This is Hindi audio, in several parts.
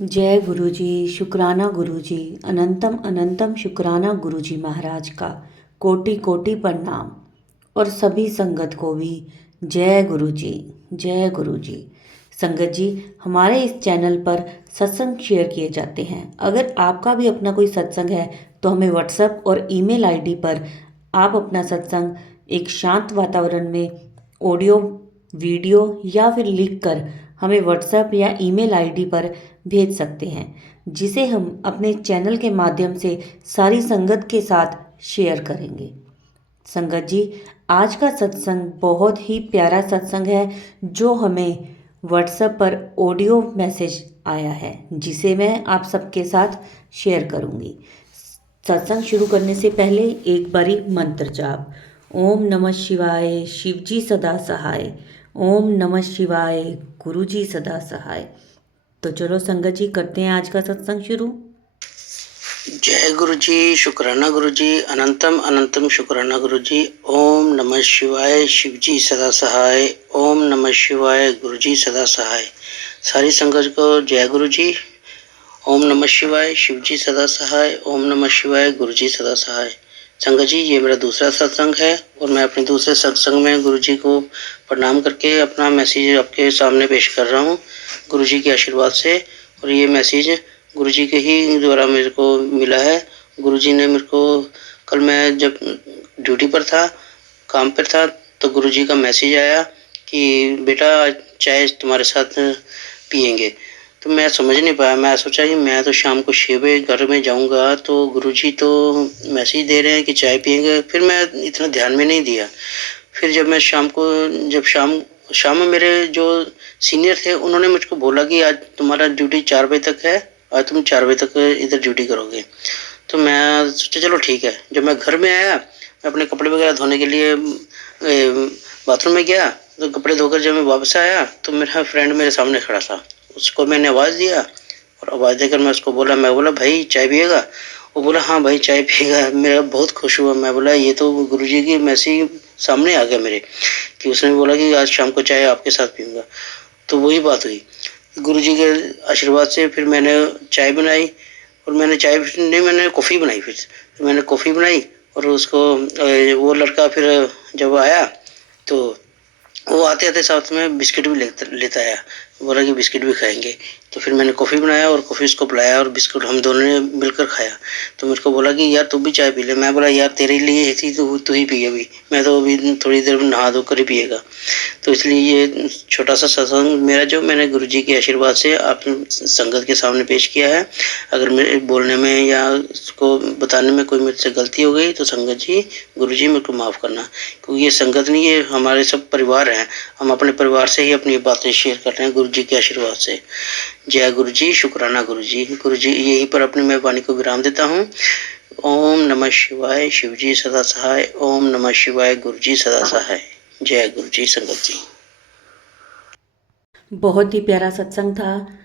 जय गुरु जी। शुक्राना गुरु जी। अनंतम अनंतम शुक्राना गुरु जी महाराज का। कोटि कोटि प्रणाम। और सभी संगत को भी जय गुरु जी। जय गुरु जी। संगत जी, हमारे इस चैनल पर सत्संग शेयर किए जाते हैं। अगर आपका भी अपना कोई सत्संग है तो हमें व्हाट्सएप और ईमेल आईडी पर आप अपना सत्संग एक शांत वातावरण में ऑडियो, वीडियो या फिर लिख कर हमें व्हाट्सएप या ईमेल आईडी पर भेज सकते हैं, जिसे हम अपने चैनल के माध्यम से सारी संगत के साथ शेयर करेंगे। संगत जी, आज का सत्संग बहुत ही प्यारा सत्संग है जो हमें व्हाट्सएप पर ऑडियो मैसेज आया है, जिसे मैं आप सबके साथ शेयर करूंगी। सत्संग शुरू करने से पहले एक बारी मंत्र जाप। ओम नमः शिवाय, शिवजी सदा सहाय। ओम नमः शिवाय, गुरुजी सदा सहाय। तो चलो संगत जी, करते हैं आज का सत्संग शुरू। जय गुरु जी। शुक्राना गुरु जी। अनंतम अनंतम शुक्राना गुरु जी। ओम नमः शिवाय, शिवजी सदा सहाय। ओम नमः शिवाय, गुरु जी सदा सहाय। सारी संगत को जय गुरु जी। ओम नमः शिवाय, शिवजी सदा सहाय। ओम नमः शिवाय, गुरु जी सदा सहाय। संगत जी, ये मेरा दूसरा सत्संग है और मैं अपने दूसरे सत्संग में गुरु जी को प्रणाम करके अपना मैसेज आपके सामने पेश कर रहा हूँ, गुरु जी के आशीर्वाद से। और ये मैसेज गुरु जी के ही द्वारा मेरे को मिला है। गुरु जी ने मेरे को, कल मैं जब ड्यूटी पर था, काम पर था, तो गुरु जी का मैसेज आया कि बेटा आज चाय तुम्हारे साथ पियेंगे। तो मैं समझ नहीं पाया। मैं सोचा कि मैं तो शाम को 6 बजे घर में जाऊंगा तो गुरुजी तो मैसेज दे रहे हैं कि चाय पियेंगे। फिर मैं इतना ध्यान में नहीं दिया। फिर जब मैं शाम को, जब शाम में मेरे जो सीनियर थे उन्होंने मुझको बोला कि आज तुम्हारा ड्यूटी 4 बजे तक है, आज तुम 4 बजे तक इधर ड्यूटी करोगे। तो मैं सोचा चलो ठीक है। जब मैं घर में आया, मैं अपने कपड़े वगैरह धोने के लिए बाथरूम में गया, तो कपड़े धोकर जब मैं वापस आया तो मेरा फ्रेंड मेरे सामने खड़ा था। उसको मैंने आवाज़ दिया और आवाज़ देकर मैं उसको बोला, मैं बोला भाई चाय पिएगा? वो बोला हाँ भाई चाय पिएगा। मेरा बहुत खुश हुआ। मैं बोला ये तो गुरुजी की मैसेज सामने आ गया मेरे, कि उसने बोला कि आज शाम को चाय आपके साथ पीऊँगा। तो वही बात हुई। गुरुजी के आशीर्वाद से फिर मैंने चाय बनाई, और मैंने चाय नहीं, मैंने कॉफ़ी बनाई। फिर मैंने कॉफ़ी बनाई और उसको वो लड़का फिर जब आया तो वो आते आते साथ में बिस्किट भी लेता आया। बोला कि बिस्किट भी खाएंगे। तो फिर मैंने कॉफ़ी बनाया और कॉफ़ी उसको पिलाया और बिस्कुट हम दोनों ने मिलकर खाया। तो मेरे को बोला कि यार तू भी चाय पी ले। मैं बोला यार तेरे लिए थी, तू ही पी अभी, मैं तो अभी थोड़ी देर में नहा धोकर ही पिएगा। तो इसलिए ये छोटा सा सत्संग मेरा जो मैंने गुरु जी के आशीर्वाद से आप संगत के सामने पेश किया है। अगर मेरे बोलने में या उसको बताने में कोई मेरे से गलती हो गई तो संगत जी, गुरु जी मेरे को माफ़ करना, क्योंकि ये संगत नहीं, ये हमारे सब परिवार हैं। हम अपने परिवार से ही अपनी बातें शेयर कर रहे हैं गुरु जी के आशीर्वाद से। जय गुरु जी। शुक्राना गुरु जी। गुरु जी, यहीं पर अपनी मैं वाणी को विराम देता हूँ। ओम नमः शिवाय, शिवजी सदा सहाय। ओम नमः शिवाय, गुरु जी सदा सहाय। जय गुरु जी। संगत जी, बहुत ही प्यारा सत्संग था।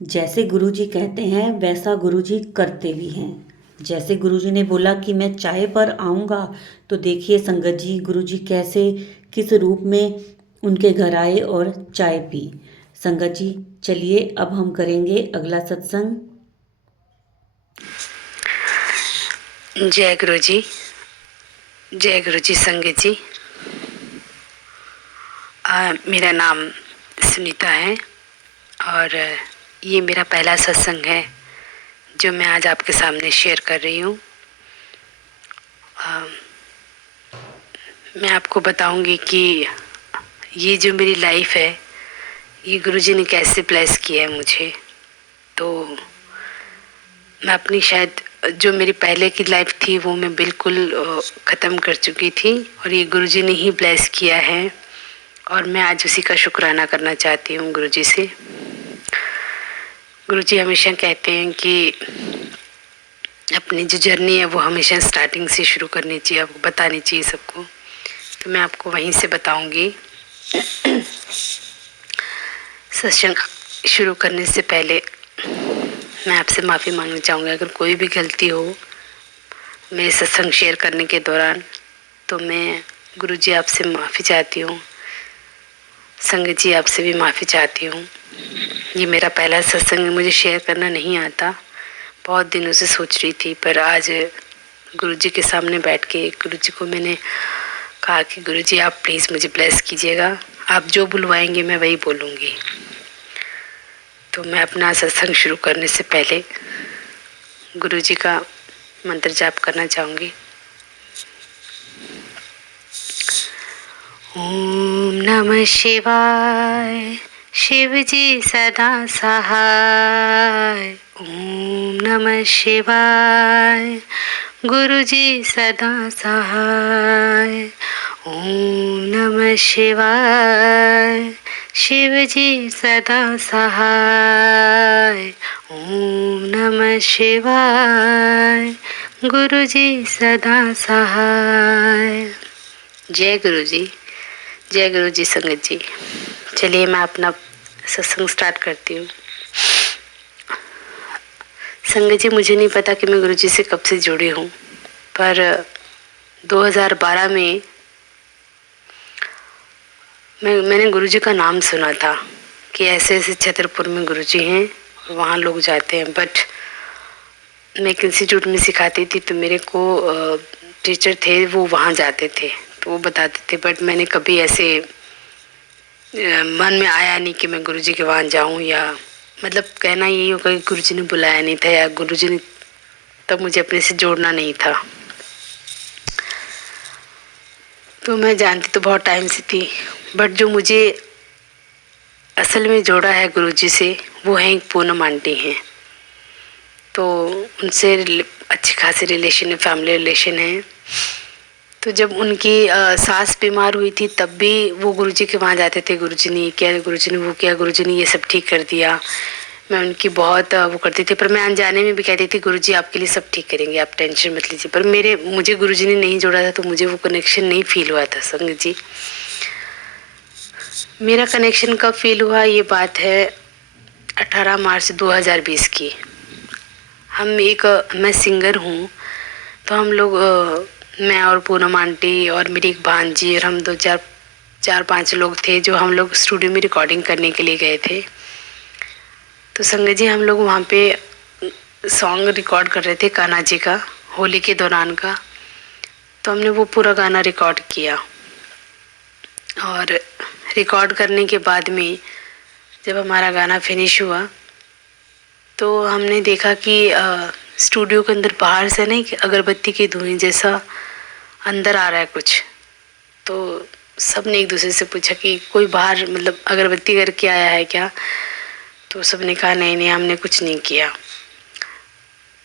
जैसे गुरुजी कहते हैं वैसा गुरुजी करते भी हैं। जैसे गुरुजी ने बोला कि मैं चाय पर आऊँगा, तो देखिए संगत जी, गुरुजी कैसे, किस रूप में उनके घर आए और चाय पी। संगत जी, चलिए अब हम करेंगे अगला सत्संग। जय गुरु जी। जय गुरु जी। संगत जी, मेरा नाम सुनीता है और ये मेरा पहला सत्संग है जो मैं आज आपके सामने शेयर कर रही हूँ। मैं आपको बताऊंगी कि ये जो मेरी लाइफ है, ये गुरुजी ने कैसे ब्लेस किया है मुझे। तो मैं अपनी शायद जो मेरी पहले की लाइफ थी वो मैं बिल्कुल ख़त्म कर चुकी थी, और ये गुरुजी ने ही ब्लेस किया है, और मैं आज उसी का शुक्राना करना चाहती हूँ गुरुजी से। गुरुजी हमेशा कहते हैं कि अपनी जो जर्नी है वो हमेशा स्टार्टिंग से शुरू करनी चाहिए, आपको बतानी चाहिए सबको। तो मैं आपको वहीं से बताऊंगी। सत्संग शुरू करने से पहले मैं आपसे माफ़ी मांगना चाहूँगी अगर कोई भी गलती हो मेरे सत्संग शेयर करने के दौरान, तो मैं गुरुजी आपसे माफ़ी चाहती हूँ। संगत जी आपसे भी माफ़ी चाहती हूँ। ये मेरा पहला सत्संग, मुझे शेयर करना नहीं आता, बहुत दिनों से सोच रही थी, पर आज गुरुजी के सामने बैठ के गुरुजी को मैंने कहा कि गुरुजी आप प्लीज़ मुझे ब्लेस कीजिएगा, आप जो बुलवाएंगे मैं वही बोलूँगी। तो मैं अपना सत्संग शुरू करने से पहले गुरुजी का मंत्र जाप करना चाहूँगी। ओम नमः शिवाय, शिव जी सदा सहाय। ओम नमः शिवाय, गुरु जी सदा सहाय। ओम नमः शिवाय, शिव जी सदा सहाय। ओम नमः शिवाय, गुरु जी सदा सहाय। जय गुरु जी, जय गुरु जी। संगत जी, चलिए मैं अपना सत्संग स्टार्ट करती हूँ। संगत जी, मुझे नहीं पता कि मैं गुरु जी से कब से जुड़ी हूँ, पर 2012 में मैंने गुरु जी का नाम सुना था कि ऐसे ऐसे छतरपुर में गुरु जी हैं और वहाँ लोग जाते हैं। बट मैं एक इंस्टीट्यूट में सिखाती थी, तो मेरे को टीचर थे वो वहाँ जाते थे, तो वो बताते थे। बट मैंने कभी ऐसे मन में आया नहीं कि मैं गुरुजी के वहाँ जाऊँ, या मतलब कहना यही होगा कि गुरुजी ने बुलाया नहीं था, या गुरुजी ने तब मुझे अपने से जोड़ना नहीं था। तो मैं जानती तो बहुत टाइम से थी, बट जो मुझे असल में जोड़ा है गुरुजी से वो है एक पूनम आंटी हैं। तो उनसे अच्छी खासी रिलेशन है, फैमिली रिलेशन है। तो जब उनकी सास बीमार हुई थी तब भी वो गुरुजी के वहाँ जाते थे। गुरुजी ने ये किया, गुरुजी ने वो किया, गुरुजी ने ये सब ठीक कर दिया। मैं उनकी बहुत वो करती थी, पर मैं अनजाने में भी कहती थी गुरुजी आपके लिए सब ठीक करेंगे, आप टेंशन मत लीजिए। पर मुझे गुरुजी ने नहीं जोड़ा था, तो मुझे वो कनेक्शन नहीं फील हुआ था। संगत जी, मेरा कनेक्शन कब फील हुआ, ये बात है 18 मार्च 2020 की। मैं सिंगर हूँ, तो हम लोग मैं और पूनम आंटी और मेरी एक भांजी और हम 4-5 लोग थे, जो हम लोग स्टूडियो में रिकॉर्डिंग करने के लिए गए थे। तो संगत जी, हम लोग वहाँ पे सॉन्ग रिकॉर्ड कर रहे थे कान्हा जी का, होली के दौरान का। तो हमने वो पूरा गाना रिकॉर्ड किया, और रिकॉर्ड करने के बाद में जब हमारा गाना फिनिश हुआ तो हमने देखा कि स्टूडियो के अंदर बाहर से नहीं, अगरबत्ती की धुएं जैसा अंदर आ रहा है कुछ। तो सब ने एक दूसरे से पूछा कि कोई बाहर मतलब अगरबत्ती करके आया है क्या? तो सब ने कहा नहीं नहीं, हमने कुछ नहीं किया।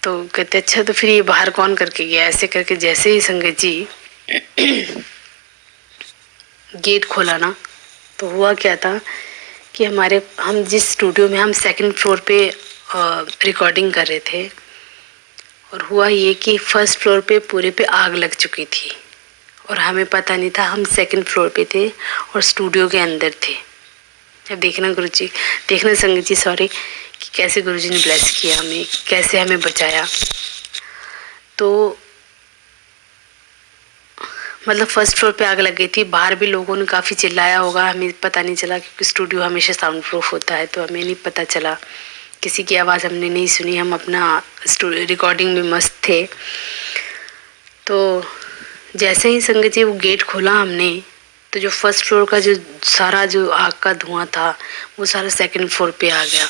तो कहते अच्छा, तो फिर ये बाहर कौन करके गया? ऐसे करके जैसे ही संगत जी गेट खोला ना, तो हुआ क्या था कि हम जिस स्टूडियो में हम 2nd फ्लोर पे रिकॉर्डिंग कर रहे थे, और हुआ ये कि 1st फ्लोर पे पूरे पे आग लग चुकी थी, और हमें पता नहीं था। हम 2nd फ्लोर पे थे और स्टूडियो के अंदर थे। अब देखना संगत जी, सॉरी, कि कैसे गुरुजी ने ब्लेस किया हमें, कैसे हमें बचाया। तो मतलब 1st फ्लोर पे आग लग गई थी। बाहर भी लोगों ने काफ़ी चिल्लाया होगा, हमें पता नहीं चला, क्योंकि स्टूडियो हमेशा साउंड प्रूफ होता है, तो हमें नहीं पता चला, किसी की आवाज़ हमने नहीं सुनी। हम अपना रिकॉर्डिंग में मस्त थे। तो जैसे ही संगत जी वो गेट खोला हमने, तो जो 1st फ्लोर का जो सारा जो आग का धुआं था वो सारा 2nd फ्लोर पे आ गया,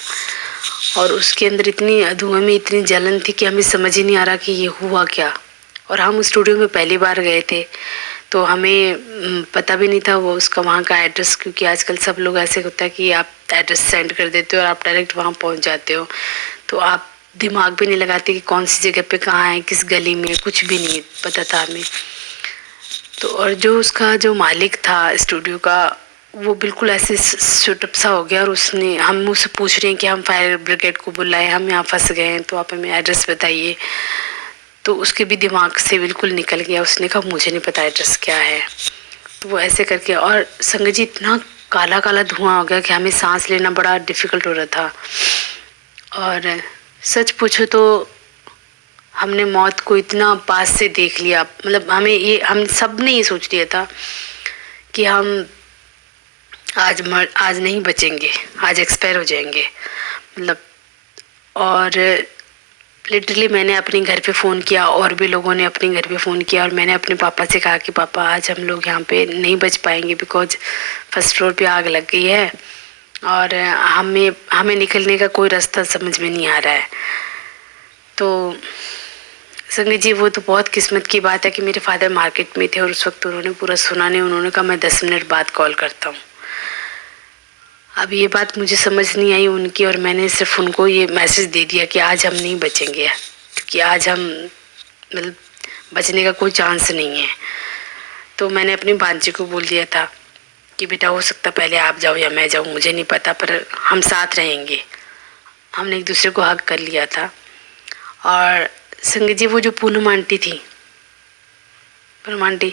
और उसके अंदर इतनी धुएं में इतनी जलन थी कि हमें समझ ही नहीं आ रहा कि ये हुआ क्या। और हम उस स्टूडियो में पहली बार गए थे, तो हमें पता भी नहीं था वो उसका वहाँ का एड्रेस, क्योंकि आजकल सब लोग ऐसे होता है कि आप एड्रेस सेंड कर देते हो और आप डायरेक्ट वहाँ पहुँच जाते हो, तो आप दिमाग भी नहीं लगाते कि कौन सी जगह पे कहाँ है, किस गली में, कुछ भी नहीं पता था हमें। तो और जो उसका जो मालिक था स्टूडियो का, वो बिल्कुल ऐसे शुटअप सा हो गया, और हम मुझसे पूछ रहे हैं कि हम फायर ब्रिगेड को बुलाएं, हम यहाँ फंस गए हैं, तो आप हमें एड्रेस बताइए। तो उसके भी दिमाग से बिल्कुल निकल गया, उसने कहा मुझे नहीं पता एड्रेस क्या है। तो वो ऐसे करके, और संगत जी इतना काला काला धुआं हो गया कि हमें सांस लेना बड़ा डिफ़िकल्ट हो रहा था। और सच पूछो तो हमने मौत को इतना पास से देख लिया, मतलब हम सब ने ये सोच लिया था कि हम आज नहीं बचेंगे, आज एक्सपायर हो जाएंगे मतलब। और लिटरली मैंने अपने घर पे फ़ोन किया और भी लोगों ने अपने घर पे फ़ोन किया, और मैंने अपने पापा से कहा कि पापा आज हम लोग यहाँ पे नहीं बच पाएंगे बिकॉज फर्स्ट फ्लोर पे आग लग गई है और हमें निकलने का कोई रास्ता समझ में नहीं आ रहा है। तो संगत जी वो तो बहुत किस्मत की बात है कि मेरे फादर मार्केट में थे और उस वक्त उन्होंने पूरा सुना नहीं। उन्होंने कहा मैं 10 मिनट बाद कॉल करता हूँ। अब ये बात मुझे समझ नहीं आई उनकी, और मैंने सिर्फ उनको ये मैसेज दे दिया कि आज हम नहीं बचेंगे, क्योंकि आज हम मतलब बचने का कोई चांस नहीं है। तो मैंने अपनी भांजी को बोल दिया था कि बेटा हो सकता पहले आप जाओ या मैं जाऊँ, मुझे नहीं पता, पर हम साथ रहेंगे। हमने एक दूसरे को हग कर लिया था। और संगत जी वो जो पूनम आंटी थी, पूनम आंटी,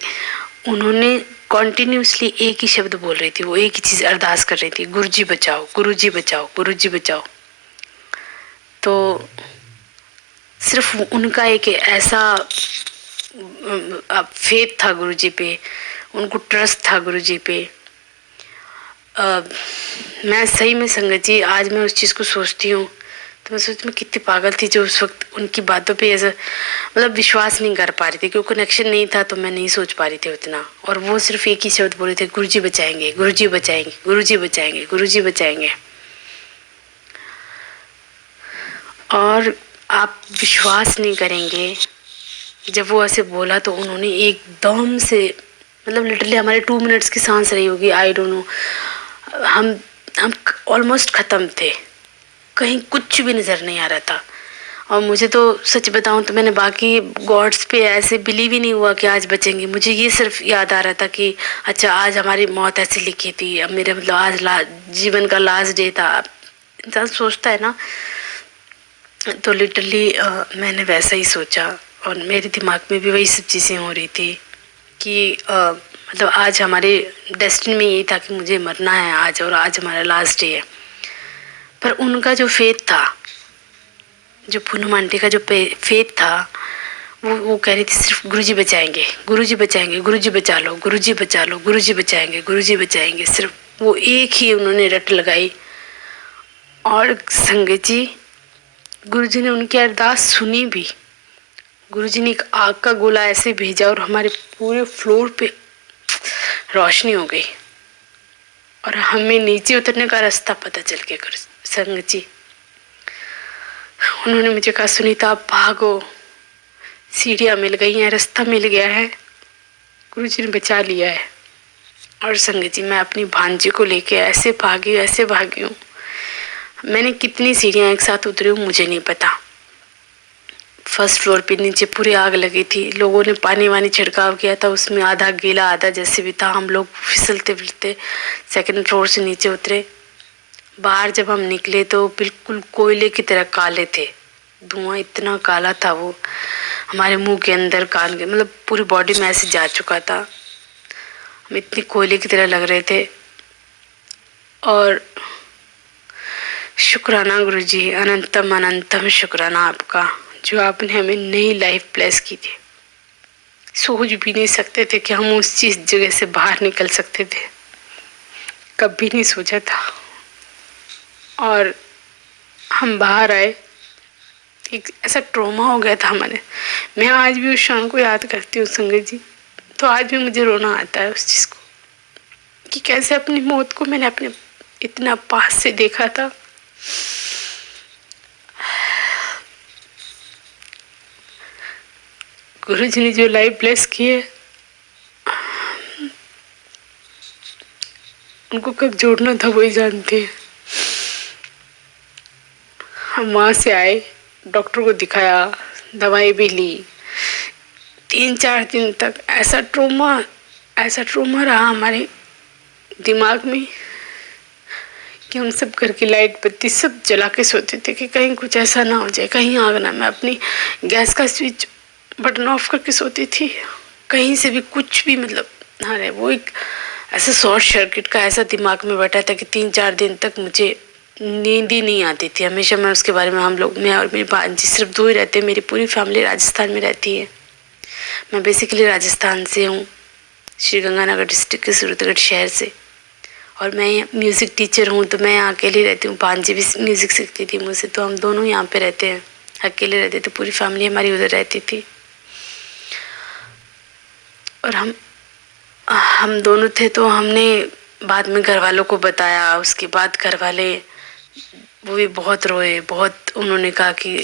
उन्होंने कॉन्टिन्यूसली एक ही शब्द बोल रही थी, वो एक ही चीज़ अरदास कर रही थी, गुरुजी बचाओ, गुरुजी बचाओ, गुरुजी बचाओ। तो सिर्फ उनका एक ऐसा फेथ था गुरुजी पे, उनको ट्रस्ट था गुरुजी पे। मैं सही में संगत जी आज मैं उस चीज़ को सोचती हूँ तो मैं सोचती मैं कितनी पागल थी जो उस वक्त उनकी बातों पे ऐसा मतलब विश्वास नहीं कर पा रही थी, क्योंकि कनेक्शन नहीं था तो मैं नहीं सोच पा रही थी उतना। और वो सिर्फ एक ही शब्द बोले थे, गुरुजी बचाएंगे, गुरुजी बचाएंगे, गुरुजी बचाएंगे, गुरुजी बचाएंगे। और आप विश्वास नहीं करेंगे, जब वो ऐसे बोला तो उन्होंने एकदम से मतलब लिटरली हमारे 2 मिनट्स की सांस रही होगी, आई डोंट नो। हम ऑलमोस्ट ख़त्म थे, कहीं कुछ भी नज़र नहीं आ रहा था। और मुझे तो सच बताऊं तो मैंने बाकी गॉड्स पे ऐसे बिलीव ही नहीं हुआ कि आज बचेंगे। मुझे ये सिर्फ याद आ रहा था कि अच्छा आज हमारी मौत ऐसे लिखी थी, अब मेरे मतलब आज जीवन का लास्ट डे था। इंसान सोचता है ना, तो लिटरली मैंने वैसा ही सोचा और मेरे दिमाग में भी वही सब चीज़ें हो रही थी कि मतलब आज हमारे डेस्टिनी में यही था कि मुझे मरना है आज, और आज हमारा लास्ट डे है। पर उनका जो फेथ था, जो पूनम आंटी का जो फेथ था, वो कह रही थी सिर्फ गुरुजी बचाएंगे, गुरुजी बचाएंगे, गुरुजी बचा लो, गुरुजी बचा लो, गुरुजी बचाएंगे, गुरुजी बचाएंगे। सिर्फ वो एक ही उन्होंने रट लगाई। और संगत जी गुरुजी ने उनकी अरदास सुनी भी। गुरुजी ने एक आग का गोला ऐसे भेजा और हमारे पूरे फ्लोर पे रोशनी हो गई और हमें नीचे उतरने का रास्ता पता चल गया। संगत जी उन्होंने मुझे कहा सुनीता आप भागो, सीढ़ियाँ मिल गई हैं, रास्ता मिल गया है, गुरुजी ने बचा लिया है। और संगत जी मैं अपनी भांजी को लेके ऐसे भागी हूँ। मैंने कितनी सीढ़ियाँ एक साथ उतरी हूँ मुझे नहीं पता। फर्स्ट फ्लोर पे नीचे पूरी आग लगी थी, लोगों ने पानी वानी छिड़काव किया था, उसमें आधा गीला आधा जैसे भी था। हम लोग फिसलते फिसलते सेकंड फ्लोर से नीचे उतरे। बाहर जब हम निकले तो बिल्कुल कोयले की तरह काले थे, धुआं इतना काला था वो हमारे मुंह के अंदर, कान के मतलब पूरी बॉडी में ऐसे जा चुका था। हम इतनी कोयले की तरह लग रहे थे। और शुक्राना गुरुजी, अनंतम अनंतम शुक्राना आपका, जो आपने हमें नई लाइफ ब्लेस की थी। सोच भी नहीं सकते थे कि हम उस चीज जगह से बाहर निकल सकते थे, कभी नहीं सोचा था। और हम बाहर आए, एक ऐसा ट्रॉमा हो गया था हमारे। मैं आज भी उस क्षण को याद करती हूँ संगत जी, तो आज भी मुझे रोना आता है उस चीज़ को कि कैसे अपनी मौत को मैंने अपने इतना पास से देखा था। गुरुजी ने जो लाइफ ब्लेस की है उनको कब जोड़ना था वही जानते हैं। हम वहाँ से आए, डॉक्टर को दिखाया, दवाई भी ली। 3-4 दिन तक ऐसा ट्रोमा रहा हमारे दिमाग में कि हम सब घर की लाइट बत्ती सब जला के सोते थे कि कहीं कुछ ऐसा ना हो जाए, कहीं आग ना। मैं अपनी गैस का स्विच बटन ऑफ करके सोती थी, कहीं से भी कुछ भी मतलब ना रहे। वो एक ऐसा शॉर्ट सर्किट का ऐसा दिमाग में बैठा था कि 3-4 दिन तक मुझे नींद ही नहीं आती थी। हमेशा मैं उसके बारे में, हम लोग, मैं और मेरी भांजी सिर्फ 2 ही रहते हैं। मेरी पूरी फैमिली राजस्थान में रहती है। मैं बेसिकली राजस्थान से हूँ, श्री गंगानगर डिस्ट्रिक्ट के सूरतगढ़ शहर से। और मैं म्यूज़िक टीचर हूँ, तो मैं यहाँ अकेली रहती हूँ। भांजी भी म्यूज़िक सीखती थी मुझसे, तो हम दोनों यहाँ पे रहते हैं, अकेले रहते थे। पूरी फैमिली हमारी उधर रहती थी और हम दोनों थे। तो हमने बाद में घर वालों को बताया। उसके बाद घर वाले वो भी बहुत रोए, बहुत। उन्होंने कहा कि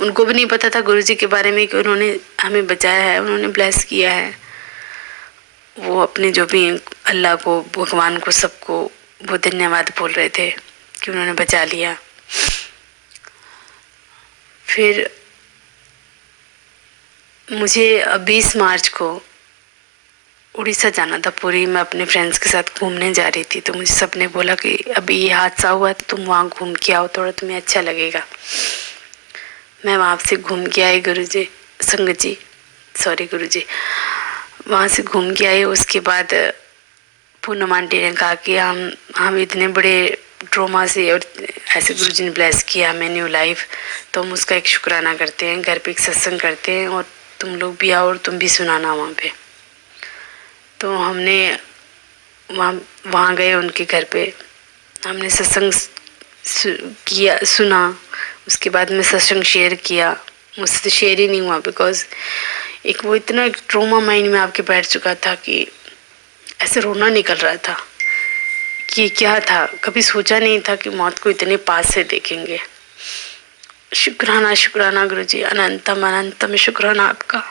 उनको भी नहीं पता था गुरुजी के बारे में कि उन्होंने हमें बचाया है, उन्होंने ब्लेस किया है। वो अपने जो भी अल्लाह को, भगवान को, सबको वो धन्यवाद बोल रहे थे कि उन्होंने बचा लिया। फिर मुझे 20 मार्च को उड़ीसा जाना था पूरी। मैं अपने फ्रेंड्स के साथ घूमने जा रही थी, तो मुझे सबने बोला कि अभी ये हादसा हुआ है, तो तुम वहाँ घूम के आओ, थोड़ा तुम्हें अच्छा लगेगा। मैं वहाँ से घूम के आई गुरुजी, संगत जी, सॉरी गुरुजी, वहाँ से घूम के आई। उसके बाद पूनम आंटी ने कहा कि हम इतने बड़े ट्रोमा से और ऐसे गुरुजी ने ब्लेस किया हमें न्यू लाइफ, तो हम उसका एक शुक्राना करते हैं, घर पे एक सत्संग करते हैं और तुम लोग भी आओ और तुम भी सुनाना वहाँ पे। तो हमने वहाँ गए उनके घर पे, हमने सत्संग किया, सुना। उसके बाद में सत्संग शेयर किया। मुझसे तो शेयर ही नहीं हुआ, बिकॉज एक वो इतना एक ट्रोमा माइंड में आपके बैठ चुका था कि ऐसे रोना निकल रहा था कि क्या था। कभी सोचा नहीं था कि मौत को इतने पास से देखेंगे। शुक्राना शुक्राना गुरुजी, अनंतम अनंतम शुक्राना आपका,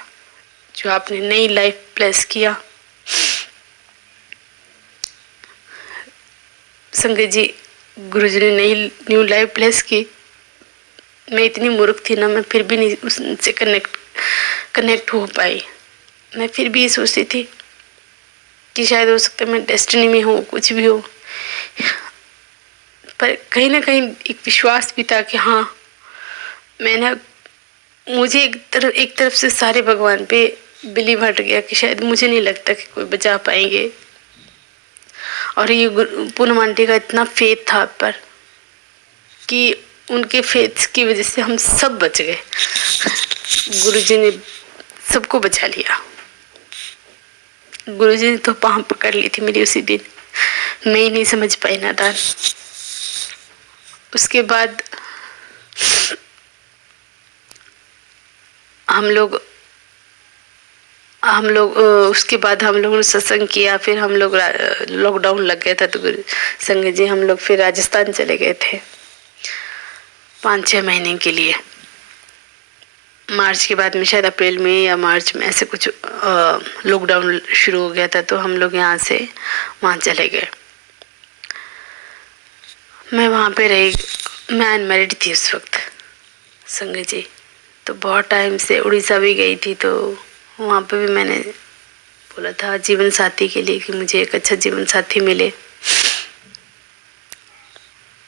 जो आपने नई लाइफ ब्लेस किया। संगत जी, गुरुजी ने नई न्यू लाइफ ब्लेस की। मैं इतनी मूर्ख थी ना, मैं फिर भी नहीं उनसे कनेक्ट हो पाई। मैं फिर भी ये सोचती थी कि शायद हो सकता है मैं डेस्टिनी में हूँ, कुछ भी हो, पर कहीं ना कहीं एक विश्वास भी था कि हाँ, मैंने, मुझे एक तरफ से सारे भगवान पे बिलीव हट गया कि शायद मुझे नहीं लगता कि कोई बचा पाएंगे। और ये पूनम आंटी का इतना फेथ था पर कि उनके फेथ की वजह से हम सब बच गए। गुरुजी ने सबको बचा लिया। गुरुजी ने तो पाँव पकड़ ली थी मेरी उसी दिन, मैं ही नहीं समझ पाई नादान। उसके बाद हम लोग उसके बाद हम लोगों ने सत्संग किया। फिर हम लोग लॉकडाउन लग गया था, तो संगत जी हम लोग फिर राजस्थान चले गए थे 5-6 महीने के लिए। मार्च के बाद में, शायद अप्रैल में या मार्च में ऐसे कुछ लॉकडाउन शुरू हो गया था, तो हम लोग यहाँ से वहाँ चले गए। मैं वहाँ पे रही, मैं अनमैरिड थी उस वक्त संगत जी, तो बहुत टाइम से उड़ीसा भी गई थी। तो वहाँ पे भी मैंने बोला था जीवन साथी के लिए कि मुझे एक अच्छा जीवन साथी मिले।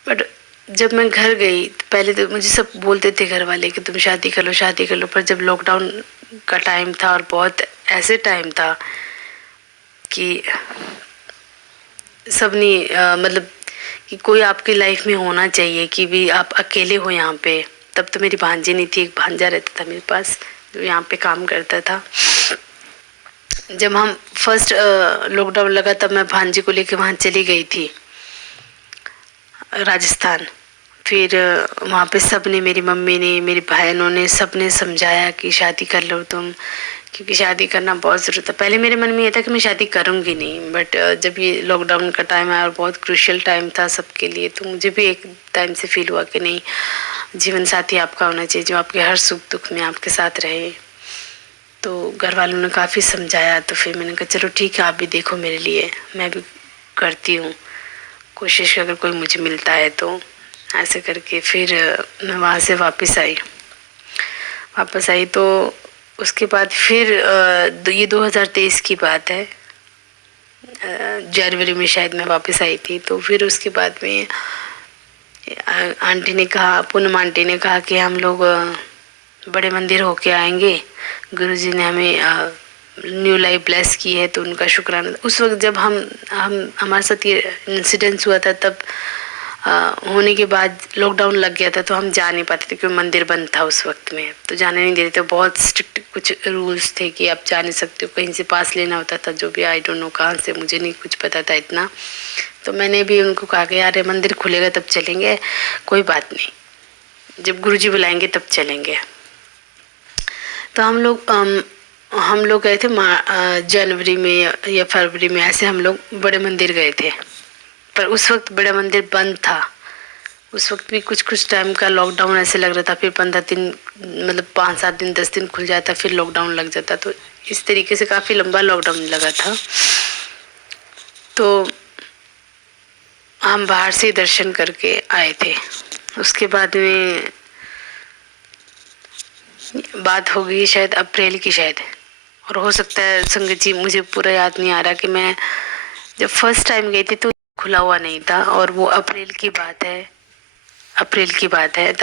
बट जब मैं घर गई तो पहले तो मुझे सब बोलते थे घर वाले कि तुम शादी कर लो, शादी कर लो। पर जब लॉकडाउन का टाइम था और बहुत ऐसे टाइम था कि सब नहीं मतलब कि कोई आपकी लाइफ में होना चाहिए कि भी आप अकेले हो यहाँ पे। तब तो मेरी भांजी नहीं थी, एक भांजा रहता था मेरे पास जो यहाँ पे काम करता था। जब हम फर्स्ट लॉकडाउन लगा तब मैं भांजी को लेके वहाँ चली गई थी राजस्थान। फिर वहाँ पे सब ने, मेरी मम्मी ने, मेरी बहनों ने, सब ने समझाया कि शादी कर लो तुम, क्योंकि शादी करना बहुत ज़रूरत है। पहले मेरे मन में ये था कि मैं शादी करूँगी नहीं, बट जब ये लॉकडाउन का टाइम आया और बहुत क्रूशियल टाइम था सबके लिए, तो मुझे भी एक टाइम से फील हुआ कि नहीं, जीवन साथी आपका होना चाहिए जो आपके हर सुख दुख में आपके साथ रहे। तो घर वालों ने काफ़ी समझाया, तो फिर मैंने कहा चलो ठीक है, आप भी देखो मेरे लिए, मैं भी करती हूँ कोशिश, अगर कोई मुझे मिलता है तो। ऐसे करके फिर मैं वहाँ से वापस आई। तो उसके बाद फिर ये 2023 की बात है, जनवरी में शायद मैं वापस आई थी। तो फिर उसके बाद में आंटी ने कहा, पूनम आंटी ने कहा कि हम लोग बड़े मंदिर होके आएंगे, गुरुजी ने हमें न्यू लाइफ ब्लेस की है, तो उनका शुक्राना। उस वक्त जब हमारे साथ ये इंसिडेंस हुआ था, तब होने के बाद लॉकडाउन लग गया था तो हम जा नहीं पाते थे क्योंकि मंदिर बंद था उस वक्त में, तो जाने नहीं दे रहे थे। बहुत स्ट्रिक्ट कुछ रूल्स थे कि आप जा नहीं सकते हो, कहीं से पास लेना होता था, जो भी आई डोंट नो कहाँ से, मुझे नहीं कुछ पता था इतना। तो मैंने भी उनको कहा कि यार मंदिर खुलेगा तब चलेंगे, कोई बात नहीं, जब गुरुजी बुलाएंगे तब चलेंगे। तो हम लोग गए थे जनवरी में या फरवरी में, ऐसे हम लोग बड़े मंदिर गए थे। पर उस वक्त बड़ा मंदिर बंद था, उस वक्त भी कुछ टाइम का लॉकडाउन ऐसे लग रहा था, फिर 15 दिन मतलब 5-7 दिन 10 दिन खुल जाता, फिर लॉकडाउन लग जाता, तो इस तरीके से काफ़ी लंबा लॉकडाउन लगा था। तो हम बाहर से दर्शन करके आए थे। उसके बाद में बात हो गई शायद अप्रैल की, शायद, और हो सकता है संगत जी, मुझे पूरा याद नहीं आ रहा कि मैं जब फर्स्ट टाइम गई थी तो खुला हुआ नहीं था, और वो अप्रैल की बात है।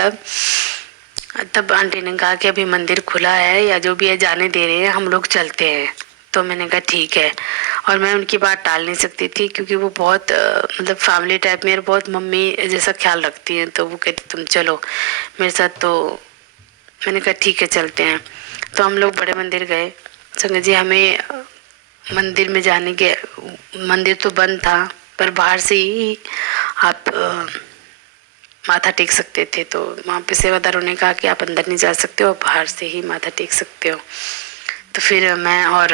तब आंटी ने कहा कि अभी मंदिर खुला है या जो भी है जाने दे रहे हैं, हम लोग चलते हैं। तो मैंने कहा ठीक है, और मैं उनकी बात टाल नहीं सकती थी क्योंकि वो बहुत मतलब फैमिली टाइप में बहुत मम्मी जैसा ख्याल रखती हैं। तो वो कहती तुम चलो मेरे साथ, तो मैंने कहा ठीक है चलते हैं। तो हम लोग बड़े मंदिर गए। संगत जी, हमें मंदिर में जाने के, मंदिर तो बंद था पर बाहर से ही आप माथा टेक सकते थे। तो वहाँ पे सेवादारों ने कहा कि आप अंदर नहीं जा सकते हो, बाहर से ही माथा टेक सकते हो। तो फिर मैं और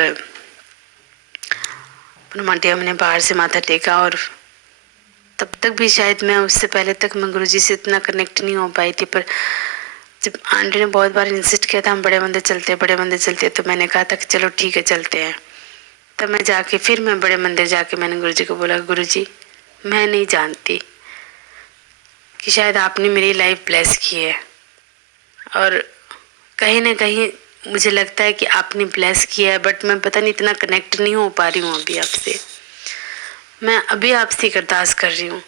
मांटी हमने बाहर से माथा टेका, और तब तक भी शायद मैं उससे पहले तक मैं गुरुजी से इतना कनेक्ट नहीं हो पाई थी। पर जब आंटी ने बहुत बार इंसिस्ट किया था हम बड़े मंदिर चलते, तो मैंने कहा था कि चलो ठीक है चलते हैं। तब मैं जाके फिर मैं बड़े मंदिर जाके मैंने गुरुजी को बोला, गुरुजी मैं नहीं जानती कि शायद आपने मेरी लाइफ ब्लेस की है, और कहीं ना कहीं मुझे लगता है कि आपने ब्लेस किया है, बट मैं पता नहीं इतना कनेक्ट नहीं हो पा रही हूँ अभी आपसे। मैं अभी आपसे एक अरदास कर रही हूँ,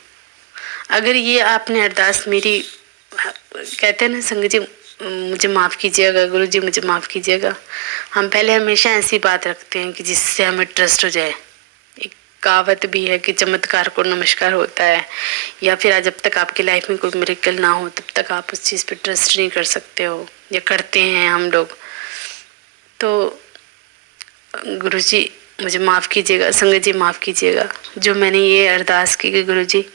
अगर ये आपने अरदास मेरी, कहते हैं ना संगत जी, मुझे माफ़ कीजिएगा गुरुजी, मुझे माफ़ कीजिएगा। हम पहले हमेशा ऐसी बात रखते हैं कि जिससे हमें ट्रस्ट हो जाए। एक कहावत भी है कि चमत्कार को नमस्कार होता है, या फिर आज जब तक आपकी लाइफ में कोई मिरेकल ना हो तब तक आप उस चीज़ पे ट्रस्ट नहीं कर सकते हो, या करते हैं हम लोग। तो गुरुजी मुझे माफ़ कीजिएगा, संगत जी माफ़ कीजिएगा जो मैंने ये अरदास की कि गुरुजी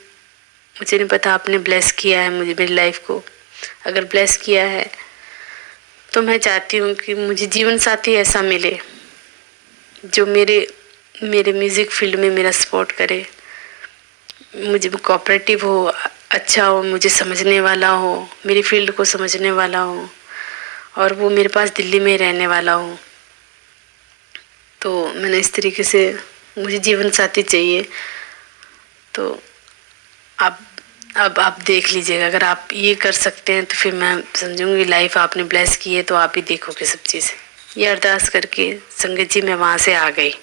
मुझे नहीं पता आपने ब्लेस किया है मुझे, मेरी लाइफ को अगर ब्लेस किया है तो मैं चाहती हूँ कि मुझे जीवन साथी ऐसा मिले जो मेरे म्यूज़िक फील्ड में मेरा सपोर्ट करे, मुझे कोऑपरेटिव हो, अच्छा हो, मुझे समझने वाला हो, मेरी फील्ड को समझने वाला हो, और वो मेरे पास दिल्ली में रहने वाला हो। तो मैंने इस तरीके से, मुझे जीवन साथी चाहिए। तो अब आप देख लीजिएगा, अगर आप ये कर सकते हैं तो फिर मैं समझूंगी लाइफ आपने ब्लेस की है, तो आप ही देखोगे सब चीज़। ये अरदास करके संगत जी मैं वहाँ से आ गई,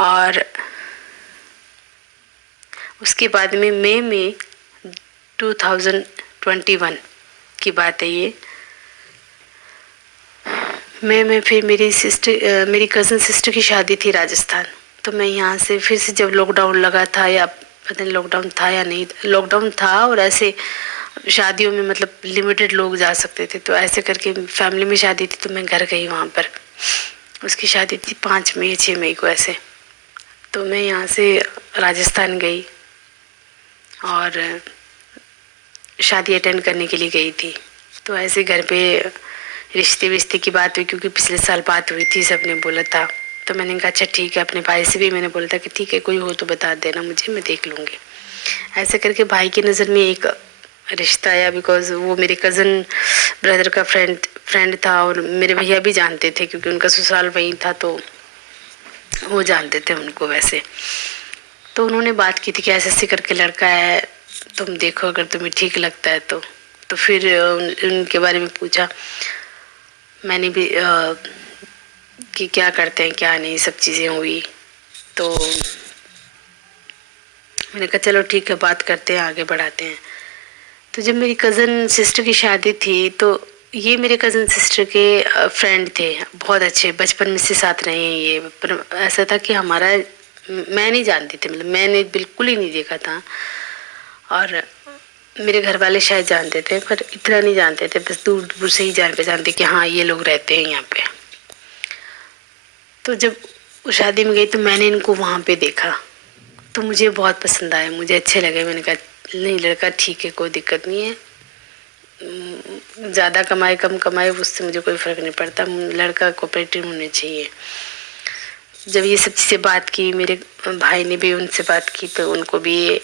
और उसके बाद में मई में 2021 की बात है ये। मैं फिर मेरी कज़न सिस्टर की शादी थी राजस्थान। तो मैं यहाँ से फिर से, जब लॉकडाउन लगा था, या पता नहीं लॉकडाउन था या नहीं, लॉकडाउन था और ऐसे शादियों में मतलब लिमिटेड लोग जा सकते थे, तो ऐसे करके फैमिली में शादी थी तो मैं घर गई वहाँ पर। उसकी शादी थी 5 मई 6 मई को ऐसे। तो मैं यहाँ से राजस्थान गई और शादी अटेंड करने के लिए गई थी। तो ऐसे घर पे रिश्ते विश्ते की बात हुई, क्योंकि पिछले साल बात हुई थी, सबने बोला था। तो मैंने कहा अच्छा ठीक है, अपने भाई से भी मैंने बोला था कि ठीक है कोई हो तो बता देना मुझे, मैं देख लूँगी। ऐसे करके भाई की नज़र में एक रिश्ता आया, बिकॉज वो मेरे कज़न ब्रदर का फ्रेंड था, और मेरे भैया भी जानते थे क्योंकि उनका ससुराल वहीं था, तो वो जानते थे उनको वैसे। तो उन्होंने बात की थी कि ऐसे करके लड़का है, तुम देखो अगर तुम्हें ठीक लगता है तो फिर उनके बारे में पूछा मैंने भी कि क्या करते हैं क्या नहीं, सब चीज़ें हुई। तो मैंने कहा चलो ठीक है बात करते हैं, आगे बढ़ाते हैं। तो जब मेरी कज़न सिस्टर की शादी थी, तो ये मेरे कज़न सिस्टर के फ्रेंड थे, बहुत अच्छे, बचपन में से साथ रहे हैं ये। पर ऐसा था कि हमारा, मैं नहीं जानती थी, मतलब मैंने बिल्कुल ही नहीं देखा था, और मेरे घर वाले शायद जानते थे, पर इतना नहीं जानते थे, बस दूर दूर से ही जान पहचान थी कि हाँ ये लोग रहते हैं यहाँ पे। तो जब वो शादी में गई तो मैंने इनको वहाँ पे देखा, तो मुझे बहुत पसंद आया, मुझे अच्छे लगे। मैंने कहा नहीं, लड़का ठीक है, कोई दिक्कत नहीं है, ज़्यादा कमाए कम कमाए उससे मुझे कोई फ़र्क नहीं पड़ता, लड़का कोऑपरेटिव होने चाहिए। जब ये सब चीज़ें बात की, मेरे भाई ने भी उनसे बात की, तो उनको भी ये